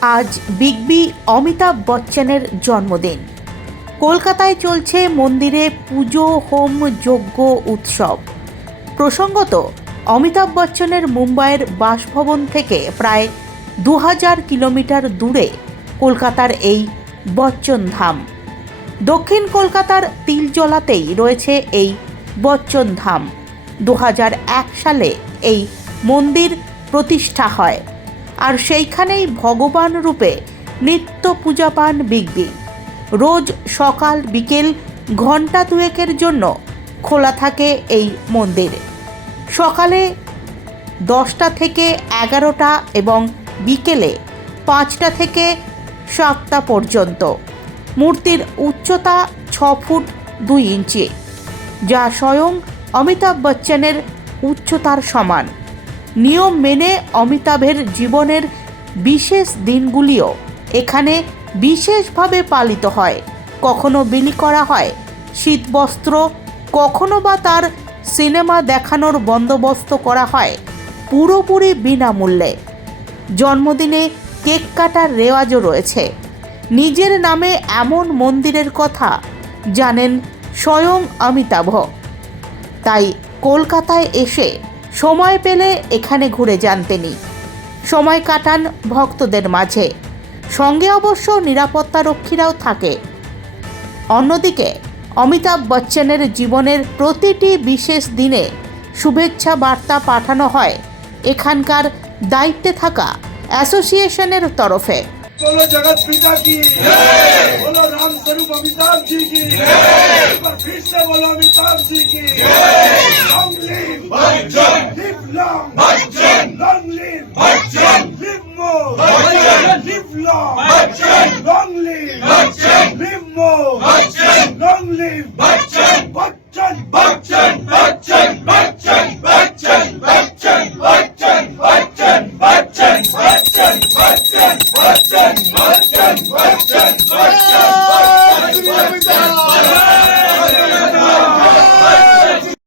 আজ big B Amitabh বচ্চনের জন্মদিন। কলকাতায় চলছে মন্দিরে পুজো, হোম, যজ্ঞ, উৎসব। প্রসঙ্গত, অমিতাভ বচ্চনের মুম্বাইয়ের বাসভবন থেকে প্রায় দু হাজার কিলোমিটার দূরে কলকাতার এই বচ্চন ধাম। দক্ষিণ কলকাতার তিলজলাতেই রয়েছে এই বচ্চন ধাম। দু সালে এই মন্দির প্রতিষ্ঠা হয়। আর সেইখানেই ভগবান রূপে নিত্য পূজা পান বিগবি রোজ সকাল, বিকেল ঘণ্টা দুয়েকের জন্য খোলা থাকে এই মন্দির। সকালে দশটা থেকে এগারোটা এবং বিকেলে পাঁচটা থেকে সাতটা পর্যন্ত। মূর্তির উচ্চতা ছ ফুট দুই ইঞ্চি, যা স্বয়ং অমিতাভ বচ্চনের উচ্চতার সমান। নিয়ম মেনে অমিতাভের জীবনের বিশেষ দিনগুলিও এখানে বিশেষভাবে পালিত হয়। কখনো বিলি করা হয় শীতবস্ত্র কখনো বা তার সিনেমা দেখানোর বন্দোবস্ত করা হয় পুরোপুরি বিনামূল্যে। জন্মদিনে কেক কাটার রেওয়াজও রয়েছে। নিজের নামে এমন মন্দিরের কথা জানেন স্বয়ং অমিতাভ। তাই কলকাতায় এসে সময় পেলে এখানে ঘুরে যান তিনি। সময় কাটান ভক্তদের মাঝে। সঙ্গে অবশ্য নিরাপত্তারক্ষীরাও থাকে। অন্যদিকে, অমিতাভ বচ্চনের জীবনের প্রতিটি বিশেষ দিনে শুভেচ্ছা বার্তা পাঠানো হয় এখানকার দায়িত্বে থাকা অ্যাসোসিয়েশনের তরফে। बोलो जगत पिता की बोलो राम स्वरूप अमिताभ जी की पर फिर से बोलो अमिताभ जी की long live Bachchan live long Bachchan long live Bachchan live मोर Bachchan live long Bachchan long live Bachchan live मोर बच्चन लॉन्ग लिव बच्चन बच्चन बच्चन बच्चन बच्चन बच्चन बच्चन बच्चन बच्चन बच्चन बच्चन बच्चन बच्चन बच्चन बच्चन बच्चन